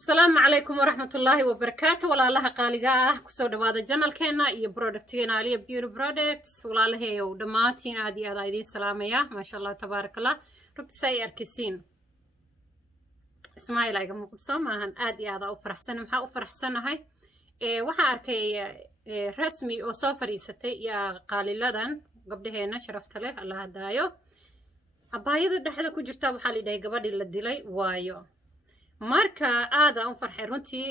السلام عليكم ورحمة الله وبركاته. ولا لها قالقاه كسود هذا جنال كنا يا برودكتين عليه بيور برودكتس ولا له هي ودماتين هذه هذا يدين سلامية ما شاء الله تبارك الله. ربط سير كيسين اسمعي لايك مقصة معهن آدي هذا أفرح سنة محا أفرح سنة هاي وحاركي رسمي أو سافري ستي يا قالي لدن قبل هنا شرفت له الله هدايو أبايد الدحدة كجرتا بحالي داي قبل اللي دلي وايو marka aada aan farxay runtii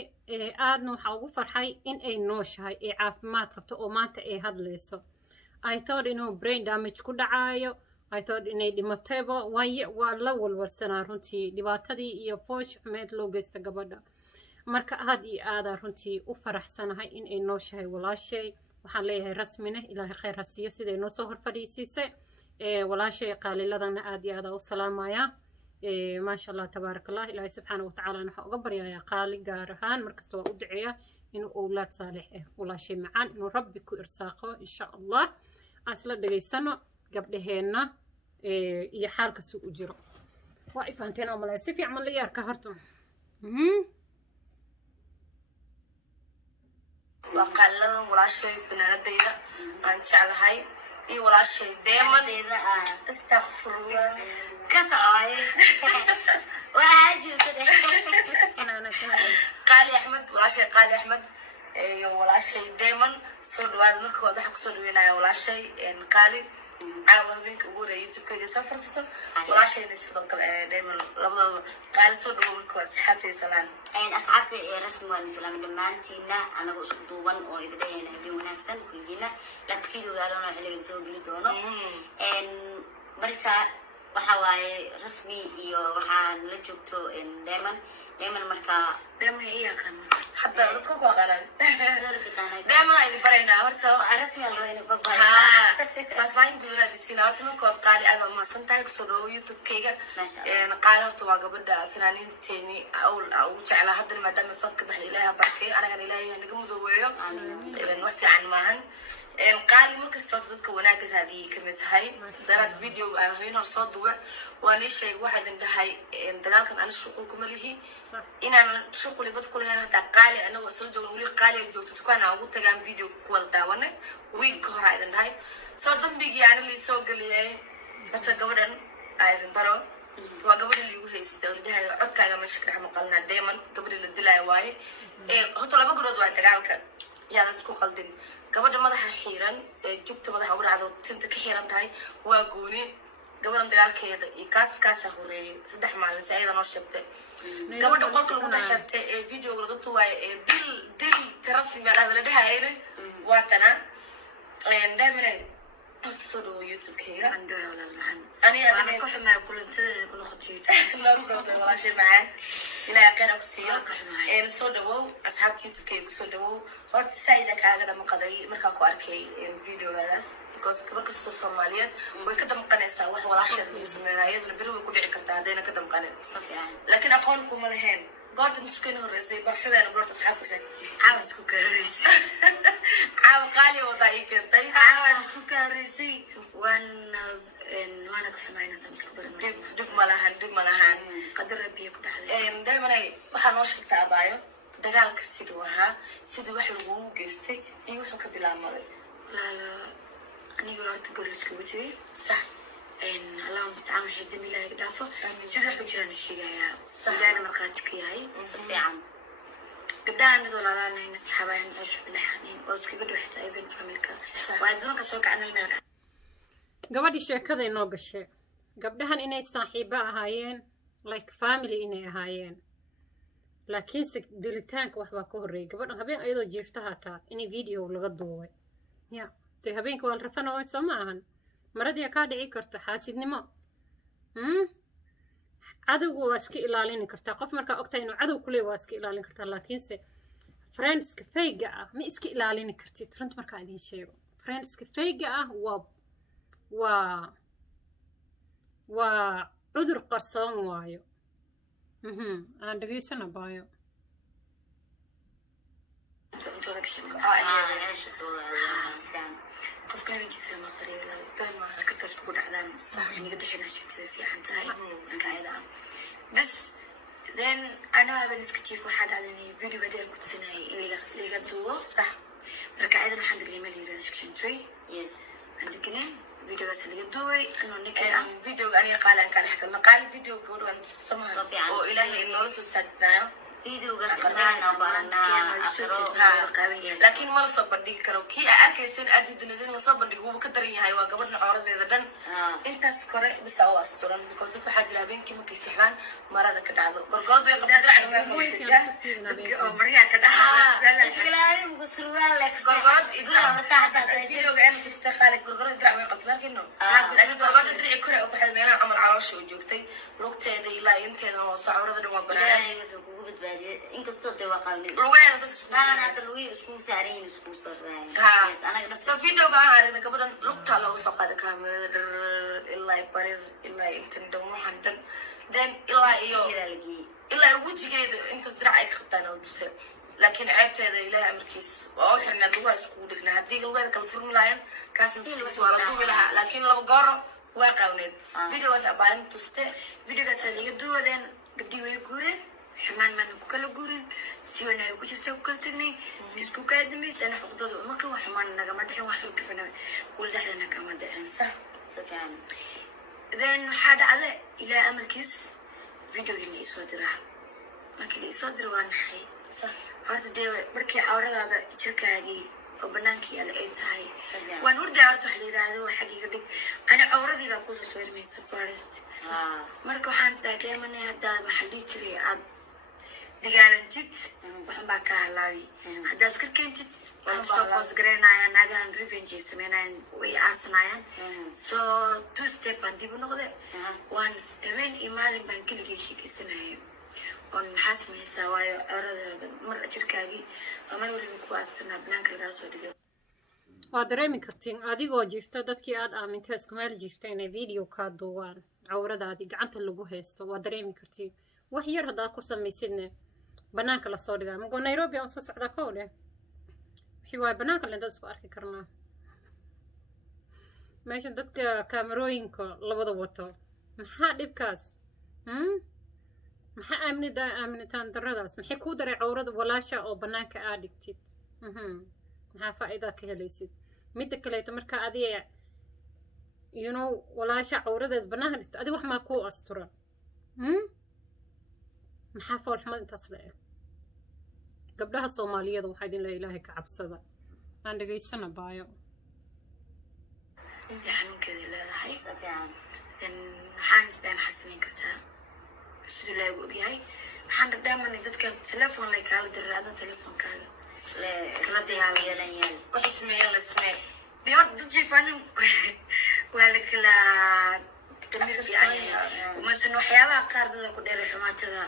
aadna waxa ugu farxay in ay nooshahay ee caafimaad qabto oo maanta ay hadlayso I thought inuu brain damage ku dhacayo I thought inay dhimatayba waa la walwalsanaa runtii dhibaatadii iyo foosh xumeed loo geysta gabadha marka aad iyo aada runtii u faraxsanahay in ay nooshahay walaashay waxaan leeyahay rasmina ilaahay khayr ha siiyo siday noo soo horfadhiisiisay walaashay qaaliladana aad iyo aada u salaamaya ما شاء الله تبارك الله إلهي سبحانه وتعالى نحن أقبر يا قالي قارهان مركز توا أدعية إنه أولاد صالح ولا شيء معان إنه ربك إرساقه إن شاء الله أصلا دقي سنة قبل هنا يحالك سوء أجره واقف أنتين أملا سيفي عمل لي ياركهرتم وقال لهم ولا شيء في نادينا عن شعر هاي إيه ولا شيء دائما استغفر الله كسعاي واجي كده قال احمد ولا شيء قال احمد ولا شيء دائما صد واد marka wada xaq soo dhaweenaya wala shay in qaali caawa habeenka ugu horeeyay ka safar sito wala shay sidoo kale daiman labadooda qaali soo dhawo marka wada saxaabtay salaan asxaabtay rasmi waan islaam dhamaantiina anaga isku duuban oo idinayna habeen wanaagsan kulliina la fiidiyo gaarana xilliga soo geli doono marka waxa waaye rasmi iyo waxaan la joogto daiman marka daiman iyo kan hadda dadku ku aqaanaan daiman ay barayna horta rasmi aan loo inay faafayn gudaha disina horta marka qaali aad ma santahay ku soo YouTube-kayga qaali horta waa gabadha fanaaniinteeni oo jeclaa hadda maadaama fanka baxay ilaahay barkay anaga ilaahay naga mudooweeyo wax fiican maahan قال مركز صوت ضدك وناقص هذه كمية هاي درت فيديو هنا صوت ضوء وأنا شيء واحد عند هاي دلالك أنا شغل كمله إن أنا شغلي بدخل هنا تقال أنا وصلت جونولي قال جو تكون أقول تجان فيديو كوال داونه ويكهر عند هاي صوتهم بيجي أنا اللي سوق اللي بس قبلن عايزين برا وقبل اللي هو يستورد هاي عدك يا مشكلة هم قلنا دائما قبل اللي دلائي واي هو طلب قرود واحد دلالك يعني سكو خالدين gabadha madaxa xiiran jugta madaxa ugu dhacdo tinta ka xiiran tahay waa gooni gabadhan dagaalkeeda iyo kaas horeeyay saddex maalin sayada noo sheegtay gabadha qolka lagu dhaxirtay ee video laga tuwaay ee dil rasmi ah la dhahaayay waa tana daaminay soo dhawo YouTube-kayga أنا كنت مع كل انتظر كل خطيت لا problem ولا شيء معاه إلى آخر أقصيه صدقوا أصحاب YouTube-kayga صدقوا horta saayida kaaga dama qaday marka ku arkay video-gaas because marka soo Soomaaliyeed way ka damqanaysaa wax walaasheed sameeyayna biro way ku dhici kartaa hadayna ka damqanin laakiin aqoon kuma lahayn goorta isku horeysay barshadana goorta asxaabku caawa isku kareysay caawa qaali oo daay keentay caawa isku kareysay وانا كحماينا سنتكبر دق ملهان قدر ربي كدحلي دائما waxaan noo sheegtaa abaayo dagaalka sidoo ahaa sidii wax lagu geystay iyo wuxuu ka bilaabmay la aniga horta gooliska wajay sax Allah musta'an xidmi ilaahay dhaafo sidoo ku jiraan sheegaya ilaahay marqaati ka yahay safiican gabdhahan dad walaalana in saxaabaan cusub lahayn oo isku dhexta ibn familka waa dadka soo kacnay meel gabadhii sheekada inoo gashay gabdhahan inay saaxiibo ahaayeen like family inay ahaayeen laakiinse dilitaanka waxbaa ka horreeyay gabadhan habeen ayadoo jiifta hataa inay video laga duubay ya dee habeenka waa la rafanayso ma ahan maradii kaa dhici karto xaasidnimo cadowga waa iska ilaalin kartaa qof markaa ogtahay inuu cadow ku leeyahay waa iska ilaalin kartaa laakiinse friendska fayga ah ma iska ilaalin kartid runta markaa idiin sheego friendska fayga ah waa cudur qarsoon waayo aan dhageysana baayo qofka nabadiisa lama qariyo la iska isku dhacdaan sax iniga dhixina sheegtay fiican tahay marka ayada bas then أنا أبغى نسكتيف واحد على الفيديو قدير كنت سنة اللي قدوه صح مركا أيضا عندك اللي مالي راشكشن تري yes عندك كنين فيديو بس اللي قدوه إنه نكلا فيديو أنا قال أن كان حكى قال فيديو كله أن تسمع صفي وإلهي إنه رسول استدنا فيديو قصدنا laakiin ma la soo bandhigi karo kii aa arkaysan aadidinadin la soo bandhigo wuuba ka daran yahay waa gabadha cooradeeda dhan intaas kore bisa u asturan because dad waxaa jira habeenkii markay sixdaan marada ka dhacdo gorgood way qabtaa maryaa ka dhacaavideoga aan kasta qaale gorgorada dirac way qabta markino gorgorada dirici kore u baxay meelaha camal caloosha u joogtay lugteeda ilaa inteeda hoose cawrada dhan waa banaan inkastoo dee waa qalin hada lugi isku saarayn isku sarrayn so videoga aan aragna gabadhan lugta lagu soo qaaday kaamirada ilaa barir ilaa intan dhan waxaan dhan then ilaa wejigeeda intaas dirac ay ka qabtaan oo duse laakiin ceebteeda ilaahay amarkiis waa u xirnaa lugaha iskugu dhignaa haddii lugeeda kala furmi lahayn kaas waa la duubi lahaa laakiin laba gooro waa qaawneed videogaas abaalin tuste videogaas liga duwadeen gabdhii way guureen حمان ما نقول قورن سوينا يوجد سوكل تني يسكو كادم بس أنا حقدر ومكي وحمان نجمع دحين واحد كيفنا ولد حدنا كمان دحين صح صفيان then حد على إلى أمل كيس فيديو اللي يصدره ما كل يصدر وأنا حي صح هذا ده بركي عورة هذا شركة وبنانكي على إنت هاي ونورد عرض حليل هذا وحقيقة أنا عورة دي بقول صور من سفارست مركو حانس ده دائما هذا محلي تري عاد ديالنتيت وحن باكا لاوي هذا سكر كنتيت وصوبوس غرينايا ناغان ريفنجي سميناين وي ارسنايان so 2 step عندي بنقدر once even إيمالي بنكل جيشي كسنايا on حاسمي سوايو عورة مرة شركاجي ومن ولي بكواستنا بنانك الغاسو ديجو waa dareemi kartiin adigoo jiifta dadkii aad aamintay isku meel jiifta inay video ka duwaan cawradaadii gacanta lagu haysto waa dareemi kartiin wax yar haddaad ku samaysidne banaanka lasoo dhigaa mago Nairobi aan soo socdaa ka ole wixii waa banaanka la isku arki karnaa meesha dadka kaamerooyinka labada wato maxaa dhibkaas maxaa aaminitaan daradaas maxay ku daray cawrada walaasha oo banaanka aad dhigtid maxaa faa'iido ka helaysid midda kaleeto marka adiga walaasha cawradeed banaanka dhigto adiga wax ma ku asturan maxaa foolxumad intaas la eg gabdhaha Soomaaliyeed waxaa idin la ilaahay ka cabsada aan dhageysana baayo xanuunkeeda leedahay waxaan isdhaan xasmin kartaa sidoo laagu ogyahay waxaan dhadhaamana dadka telefoon lay kaala dirraadna telefoonkaaga kala diyaariyaan wax ismeeyay la ismeey biyo dadji faanin waa la kala tamir fiican ومثلا waxyaabaha qaar dadka ku dheer xumaatada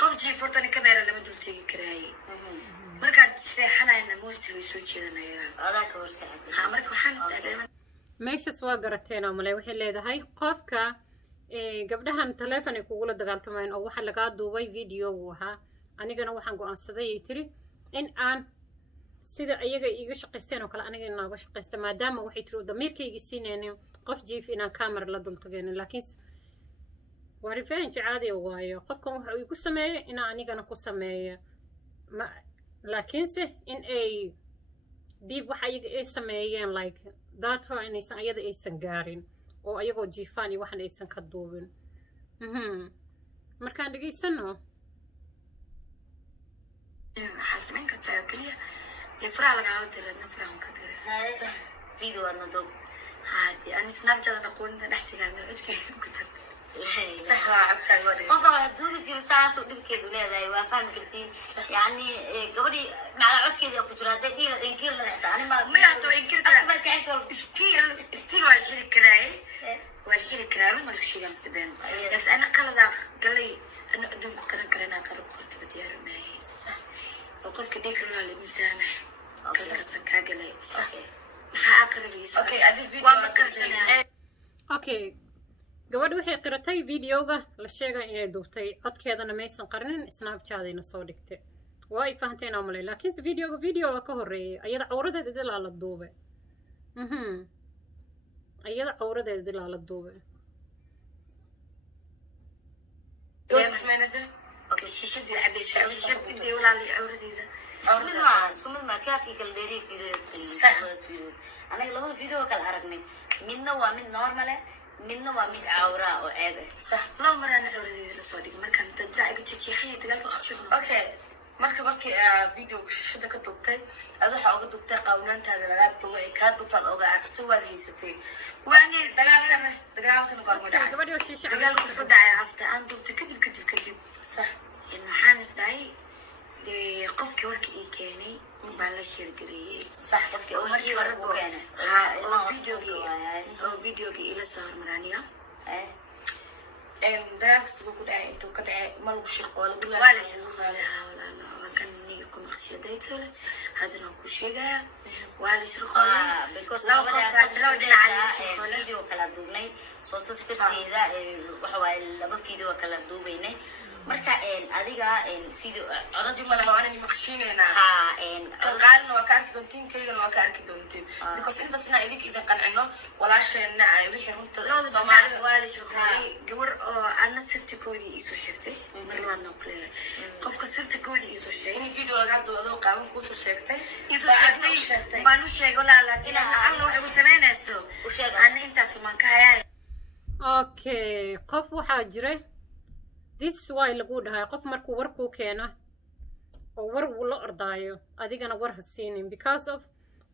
qof jiifortani kamera lama dul tagi karaayay markaad seexanayna mostly soo jeedanayaan adaa ka horsaacay ha marka waxaan isdhaadhay meeshas waa garateen oo malay waxay leedahay qofka gabdhahan telefoon ay kugu la dagaaltamayeen oo waxa laga duubay video uu ahaa anigana waxaan go'aansaday ay tiri in aan sida ayaga iga shaqaysteen oo kale aniga inaan uga shaqaysto maadaama waxay tiri damiirkayga siinayeen qof jiif inaan camera la dul tagayn laakiin waa revenge caadi waayo qofkan waxa uu ku sameeyay in anigana ku sameeyo laakiinse in ay dib waxa ayaga ay sameeyeen like that for inaysan ayada aysan gaarin oo ayagoo jiifaan iyo waxan aysan ka duubin markaan dhageysano حاسمين كتاكلية يفرع لك على ترى نفرع كتير هذا فيديو أنا دوب عادي أنا سناب جد نقول إن نحتاج من عندك كتير صح عفوا قفا هدوب جلساس ودب كده ولا ذا وافهم كرتين يعني قبلي مع عود كده كتير هذا إيه إنكر لا أنا ما يعطوا إنكر كده بس يعني كتير والشيء كراي والشيء كراي ما الشيء جام سبين بس أنا قال لي أنا أدوم كرنا قالوا قلت بدي أرمي صح وقف كده كرنا اللي مسامح كرسن كاجلي صح أوكي أدي الفيديو وما كرسنا أوكي gabadhu waxay qiratay videoga la sheegay inay duubtay codkeedana maysan qarinin snapchat-ayna soo dhigtay waa ay fahanteen oo malay laakiin videoga ka horeeyay ayada cawradeeda ilaa la duubay ayada cawradeeda ilaa la duubay اوكي شيشة عبيسة شيشة ولا اللي عورتي اسمه ما كافي كل ديري فيديو أنا لما فيديو كل عرقني منه ومن نورماله منه ومن عورة أو عيبة صح لو مرة أنا عورتي للصديق مرة كانت تدرع قلت حية تقال أوكي markii video shida ka dubtay adaxa uga dubtay qawnaantaada laga duubay ka dubtay uga aastay waad haysatay waana dagaalkan gormo dhacay dagaalku ku dhacay after aan dubtay kadib sax in waxaan isdahay qofkii warkii ii keenay baan la sheergariyay sax qofkii warkii hore ku keenay videogii ila soo hormaraniya dagaalkaas ku dhacay intuu ka dhacay ma lagu shaqo wala كان نيجيكم خشيتيته هذا نقول شيء وعلى شرقة because لو دنا على فيديو كلا دوبني صوص سترتي ذا وحوال لما فيديو كلا دوبيني مركا أديكا فيديو هذا جملة ما أنا مخشين هنا قالنا وكأنك دونتين كيغن وكأنك دونتين because إنت سنا إذيك إذا قن عنه ولا شيء نعي ويحن هنت سمع وعلى شرقة جور أنا سرت كودي إيشو شكتي مرة نقول قف كسرت كودي إيشو شيء إني فيديو لقعد وذو قام كوسو شكتي إيشو شكتي بانو شيء ولا لا إلا أنا وحنا سمعنا السو أنا إنت سمان كهاي أوكي قف وحاجره this way lagu dhahay qof markuu warkuu keeno oo war uu la ordaayo adigana war ha siinin because of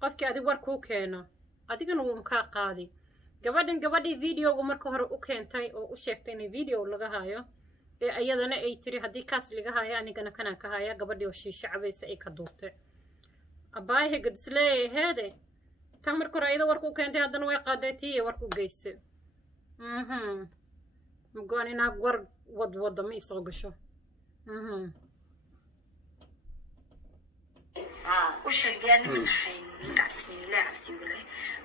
qofkii adig warkuu keeno adigana wuu ka qaadi gabadhii videoga marka hore u keentay oo u sheegtay in video laga hayo ee ayadana ay tiri hadii kaas laga hayo anigana kana ka haya gabadhii oo shiisha cabaysa ay ka duubtay abaahe gadislee heede tan marka hore ayada warkuu keentay haddana way qaadatii warkuu geystay مقول إنها ورد ود ما يصوغشوا وش يعني من حين نعسين لا عسين ولا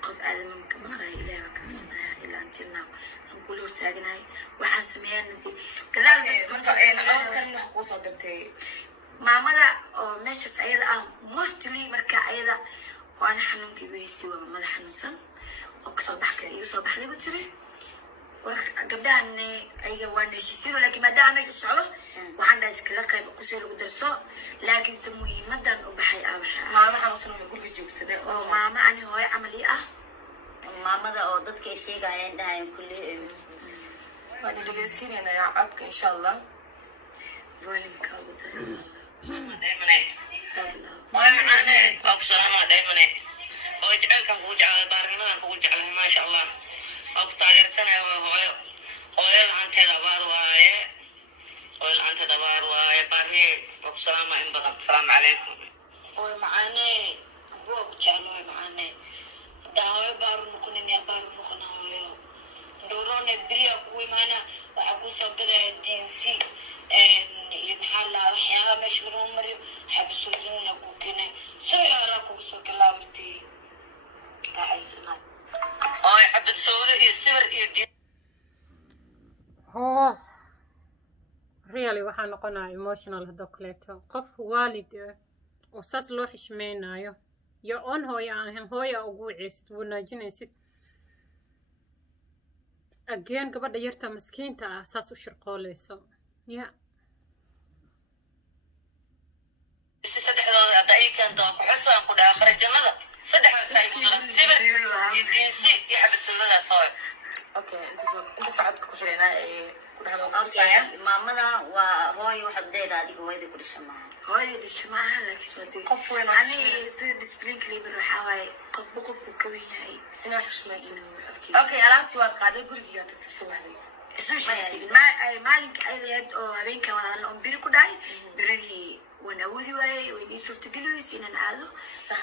قف هذا ممكن ما خاي لا كعسنا إلا أنت لنا نقول وساقناي وحاسمين ندي كذلك من كان نحكوا صدقتي مع ماذا ماشي سعيد mostly مركا عيدا وأنا حنون كي سوى ماذا حنوصل وكصباح كي يصبح لي قلت لي gabdhahan ayaga waan heshiisiin laakiin maadaama ay socdo waxaan dhahay iskala qayb ku soo lagu darso laakiin se muhiimadan u baxay maama xanuunsan oo guriga joogtada oo maama ani hooyo camali ah maamada oo dadka sheegayaan dhahay kulli waan dhageysiinayna yaa codka insha Allah volume-ka ugu daro daymanay daymanay absana daymanay oo jacalkan ku jacay baarnimadan ku jacay ma sha Allah أبتغير سنة وهو أنت دبار ويا بارني والسلام عليكم السلام عليكم ومعاني أبوك جعلوا معاني دعوة بار نكونني بار نكونه دورون بريا قوي معنا وحكون سبدا دينسي ينحل أحيانا مشغولون مريو حبسوا ديننا كوكيني سوي أراكو سوك الله ورتي أحسنا أي عبد السعود يسير يدي really waxaan noqonaa emotional hadoo kaleeto qof waalid oo saas loo xishmeynayo iyo on hooyo ahan hooya ugu wiciisid wanaajinaysid again gabadha yarta maskiinta ah saas u shirqooleyso ya saddexdooda hadda ay keento ku xusaan ku dhaafar jannada اوكي انت صعدت كحرينا اوكي مامدا وهوي واحد ديدا ديك هويدي كل شمعة هويدي الشمعة لكن سودي قف وين يعني يصير ديسبلين كلي بروح هواي قف بقف كوي هاي انا وحش ما اوكي علاقتي وقاعدة قولي يا تكتسوا هذي مالك ايضا يد او هبين كمان انا ام بيركو داي بريدي ونعوذي واي ويني صورت قلوي سينا نعادو صح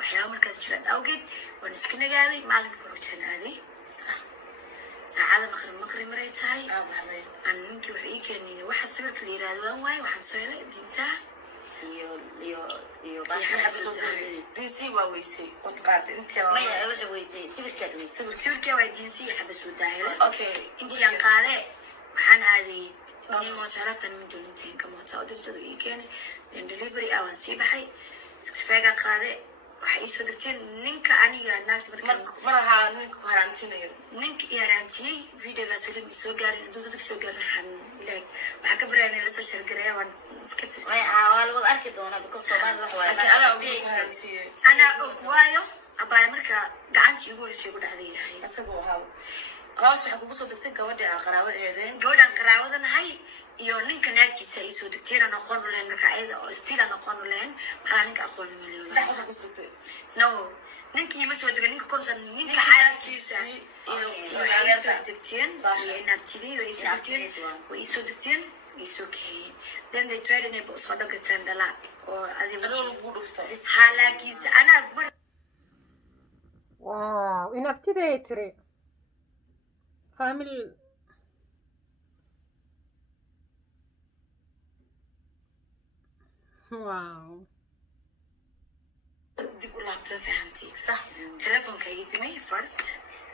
waxyaabo markaas jiraan awgeed waan iska nagaaday maalinka ku xigtay saacada maqrib maray tahay aan ninkii wax ii keenay waxa sawirka la yiraahdo waan waay waxaan soo helay diinsaha iyo diinsi waa weysay oo qaad intii ma waxa weysay sawirka waa diinsi xabad soo daahilay okay intii aan qaade waxaan aaday nin mootaratan min jolintiin ka mootaa oo dirsado ii keenay delivery aan sii baxay feega qaade waxay soo degteen ninka aniga naagta markaa malaha ninka ku haraantinayo ninka iyo haraantiyey videogaas weli ma soo gaarin hadduu dadka soo gaarin waxaan leeg waxaa ka baraya inay lasoo shargareeya waan iska fiirsan waa la wada arki doonaa because Soomaalida wax waaye anaa og waayo abaya marka gacantii ugu horeysay ugu dhacday yahay isaga ahaa hoos waxaa kugu soo degtay gabadha qaraabadeedeen gabadhan qaraawadanahay iyo ninka naagtiisa ay soo degteen aan aqoon u lahayn marka ayada oo still aan aqoon u lahayn maxaa ninka aqoon u leeyahay no ninka ima soo dega ninka korsan ninka xaaskiisa iyo soo degteen iyo naagtidii way soo degteen way soo degteen way soo kaxeeyeen then they tried inay soo dhagataan dhala oo adiga lagu dhufto halaakiisa anaa wow inabtiday tiri family wow dib u laabto fahamtay sax telefonka ii dimay first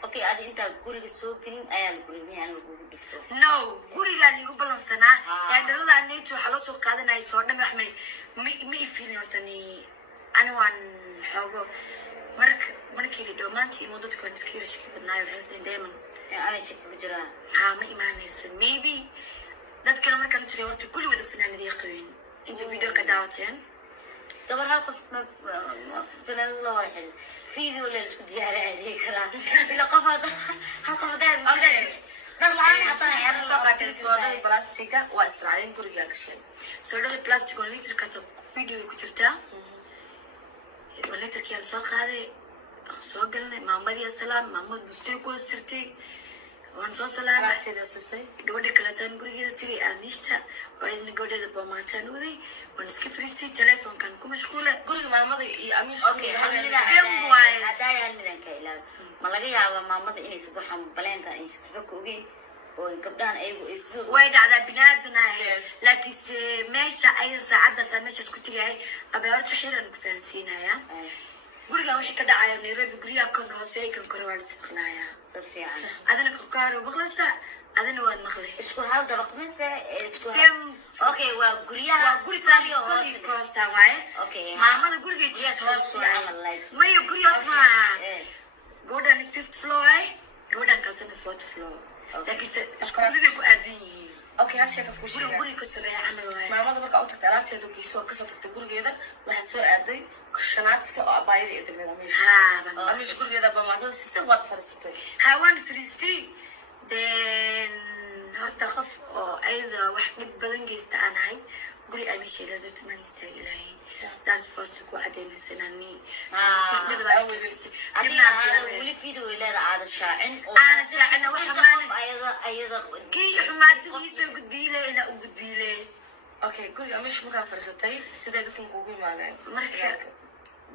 okay adi inta guriga soo gelin ayaa la guriga aan lagu dhifto no guriga liigu balansanaa ee dhalada neeto waxa loo soo qaadanay soo dhame axmed ma ifilin hortani ani waan xoogo markii la dhamaantii imo dadku waan iska yara shaki badnaayo waxay deeman ay shaki ku jiraan ma imaanayso maybe dad kale markaan tiri horta kulli wada fanaanadii qabeen inta video ka daawateen gabar hal qof fanaanad loo xil video la isku diyaariyay karaa ila qof hal qof dar laan hataa yar soo qaatay soodada plastica waa israaceen guriga gashay soodada plastic oo liter ka video ku jirta liter kii soo qaaday soo galnay maamadii salaam maamad busay ku jirtay waan soo salaamay gabadha kale taan gurigeeda tiri aanishta oo idin gabadheeda boomataan uday waan iska firiistay telefonkan ku mashquula guriga maamada iyo amish okay hadaya nidanka ilaa ma laga yaabaa maamada inay soo baxaan baleenka ay soo waxba ku ogeyn oo gabdhahan ayagu ay soo way dhacdaa binaadana laakiin meesha ay saacadaas meesha isku tagay abaartu xiran ku fahansiinaya guriga wixii ka dhacayo Nairobi guriga kan hoose kan kore waa isqlaaya safiican adana ku kaaro baqlasha adana waa maqlay isku hal dabaq mise isku okay waa guriyaha guri saariyo hoose koosta waaye okay maamada guriga jiya hoose mayo guriga ma godan 5th floor godan kaltana 4th floor laakiin isku guriga ku aadin yihiin okay hashaka ku sheegay guriga ku sareeya camal waaye maamada marka u tagtay alaabteedu kiisoo ka soo tagtay gurigeeda waxa soo aaday shanaadka oo abaayada ee degmada amish amish gurigeeda bamaadada si wad farsatay hawaan firiistay then horta qof oo ayda wax dhib badan geysta aan ahay guri amish ee dadka man istaagi lahayn that's first ku cadeynaysanani weli video leeda aada shaacin ana shaacina waxa maan ayada kii xumaadiisa gudbiile ina u gudbiile okay guriga amish markaa farsatay sidee dadkan kugu imaadeen marka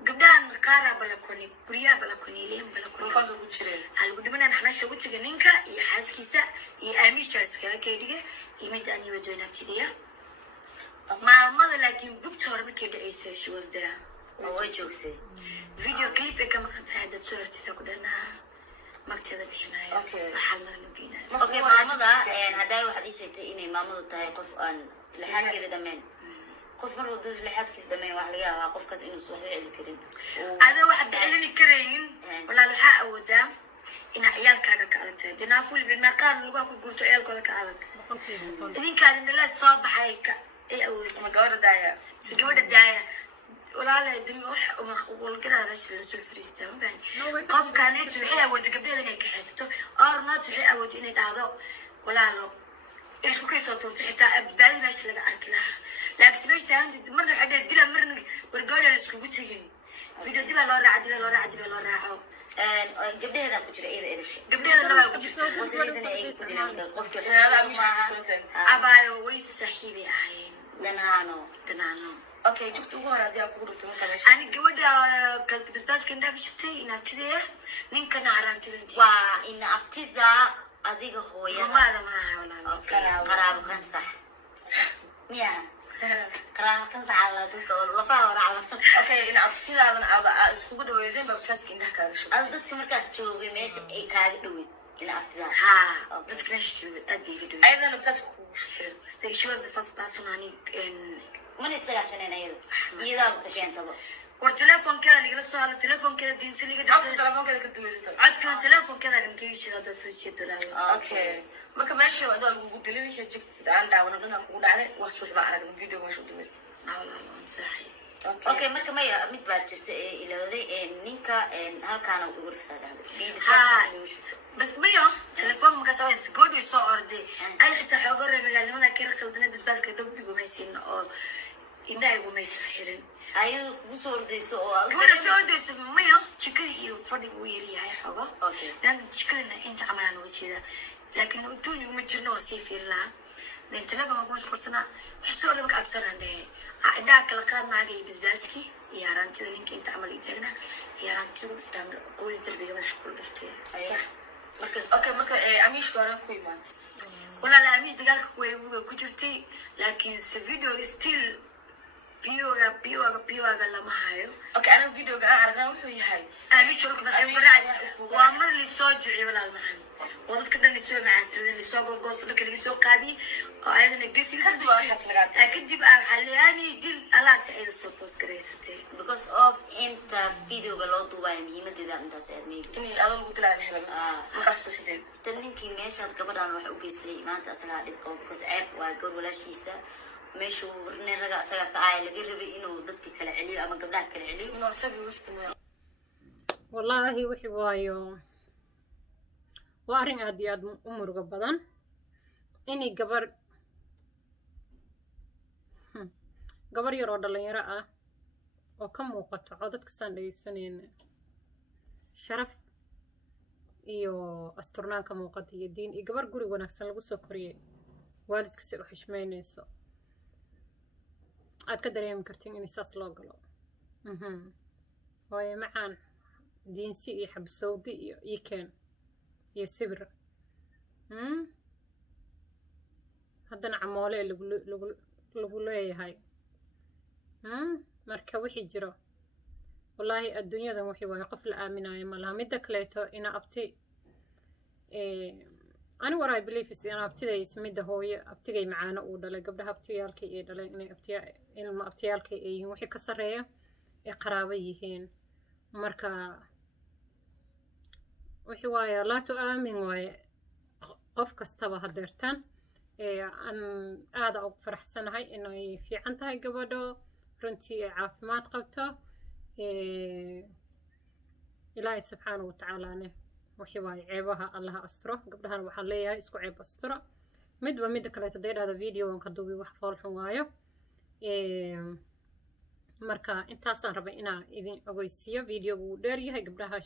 gabdhahan qaara balakoni guryaha balakoni leem balakoni qofka ku jireen hal gudbinaan xanaasha ugu tagay ninka iyo xaaskiisa iyo amiisha iskaga keediga iyo mid aan iyo doonabtidiya maamada laakiin bugta hore markay dhaceysay she was there way joogtay video clip ee ka maqan tahay dad soo hortisa ku dhanaa magteeda bixinayo waxaa marna geynayo okay maamada hadday waxaad ii sheegtay inay maamadu tahay qof aan laxaadkeeda dhameen qof maruu dus laxaadkiisa dhameen wax laga yaabaa qofkaas inuu soo celi karin ada waxaad celini karaynin walaal waxaa awoodaa ina ciyaalkaaga ka adag tahay dinaaful bin maqaal lugaa ku gurto ciyaalkooda ka adag idinkaadin dhalaa soo baxay ka ay awood ma gabadha daaya si gabadha daaya walaal dimi wax uma qolgada meesha la soo firiistaa ma baahan qofkaaneetu waxay awood gabdheeda inay ka haysato ornaad waxay awood inay dhahdo walaalo isku kaysoo turto xitaa abbaadi meesha laga arki lahaa laakiin meesha marna waxay dhahay dila marna wargooda la iskugu tegin video dila loo raaco gabdheeda ku jira iyada edashay gabdheeda laba ku jirta abaayo way saaxiibay ahaayeen danaano okay jugta ugu hore hadii aad kugu dhufto marka meesha ani gabadha kalta basbaaska intaa ka shubtay inaabtidee ninkana haraantidintii waa ina abtida adiga hooyada rumaada maaha walaal qaraabo kan sax miya qaraabo kan sax alla dadka lafaa waracda okay ina abtidaadan aad iskugu dhaweydeen basbaaska intaa kaaga shubtay ad dadka markaas joogay meesha ay kaaga dhaweyd ina abtidaa ha dadka meesha joogay aad bay iga dhaweyd ayadana basbaaska kugu shubtay she was the first person ani من استغشنا نيل يدا بكين تبا war telefonkeeda ligala soo hadla telefonkeeda diinsi liga codka telefoonkeeda ka duweysa codkana telefonkeeda kan kaishida dadka jeedolaayo okay marka meesha waa lagugu dilay wixii jirta aan daawano dhan aan kugu dhacday war suux baa aragna video meesha u dumaysa awlaan saaxay okay marka maya mid baad jirta ilaaday ninka halkaana ugu rifsaadaan بس ميو تليفون ما كسوي استقول يصور دي أي حتى حجر من لما كير خلدنا بس بس كده بيجوا ميسين أو إنه يجوا ميسحرين أيوة بصور دي سؤال كل صور دي ميو شكل يفرد ويري هاي حاجة لأن شكل إن أنت عملنا وكذا لكن توني ومتجرنا وسيفير لها لأن تليفون ما كمش كورسنا حسوا لك أكثر عنده داك القاد معي بس باسكي يا رانت إذا إنك أنت عملي تجنا يا رانت تقول تامر قوي تربية ولا حقول بفتي أيوة okay marka amish garan ku imaad wala la amish dagaalka way ku jirtay laakiin se video still piyoga lama hayo okay ana videoga aan aragna wuxuu yahay amish shulka waa mar li soo jicay walaal macaan wadadka dhan isoo macaan sida li soo gogoos dadka li soo qaadi oo ayadana gesi kadib xaliyani dil Allah said soo post gareysatay because of inta videoga loo duubay muhiimadeeda intaas aad meeyay inay adan ugu dilaan xilada markaas wixii taninkii meeshaas gabadhan wax u geysay maanta asaga dhib qabo because ceeb waa goor walaashiisa meeshu warne raga asaga ka ay laga rabay inuu dadka kala celiyo ama gabdhaha kala celiyo inuu asaga wax sameeyo wallahi wixii waayo waa arrin aad iyo aad u murugo badan inay gabar yar oo dhalinyaro ah oo ka muuqato codadka saan dhegeysanayna sharaf iyo asturnaan ka muuqata iyo diin iyo gabar guri wanaagsan lagu soo koriyay waalidkiisa u xishmeynayso aad ka dareemi kartiin in saas loo galo waayo macaan diinsi iyo xabsawdi iyo ikeen iyo sibir haddana camoole lagu leeyahay marka wixii jiro wallaahi adduunyadan wixii waayo qof la aaminayo ma laha midda kaleeto ina abti ani what I believe is ina abtiday midda hooyo abtigay macaano uu dhalay gabdhaha abtiyaalkay ay dhalay inay ilma abtiyaalkay ay yihiin wixii ka sarreeya ee qaraabo yihiin marka wixii waayo laa tu aamin waaye qof kastaba hadeertan aan aada ugu faraxsanahay inay fiican tahay gabadho runtii ay caafimaad qabto ilaahay subxaanahu watacaalaane wixii waaye ceebaha allaha asturo gabdhahan waxaan leeyahay isku ceeb asturo midba midda kaleeto dee dhahda videogan ka duubi wax foolxun waayo marka intaasaan rabay inaan idin ogeysiiyo videoga uu dheer yahay gabdhaha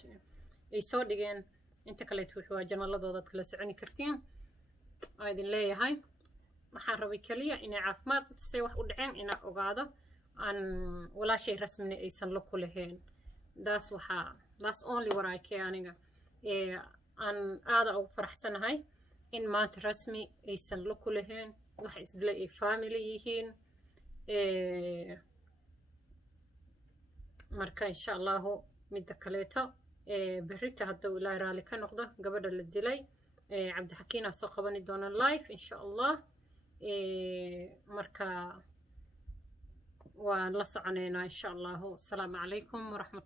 ay soo dhigeen inta kaleeto wixii waa janaladooda ad kala soconi kartiin waa idin leeyahay waxaan rabay keliya inay caafimaad qabtasay wax u dhaceen inaan ogaado aan walaashay rasmina aysan la ku lahayn that's only what I care aniga aan aada ugu faraxsanahay in maanta rasmi aysan la ku lahayn wax isdila ay family yihiin marka insha allahu midda kaleeto berrita hadduu ilaahay raali ka noqdo gabadha la dilay cabdixakiin aa soo qabani doona live insha allah marka waan la soconaynaa insha allahu asalaamu calaykum waraxmat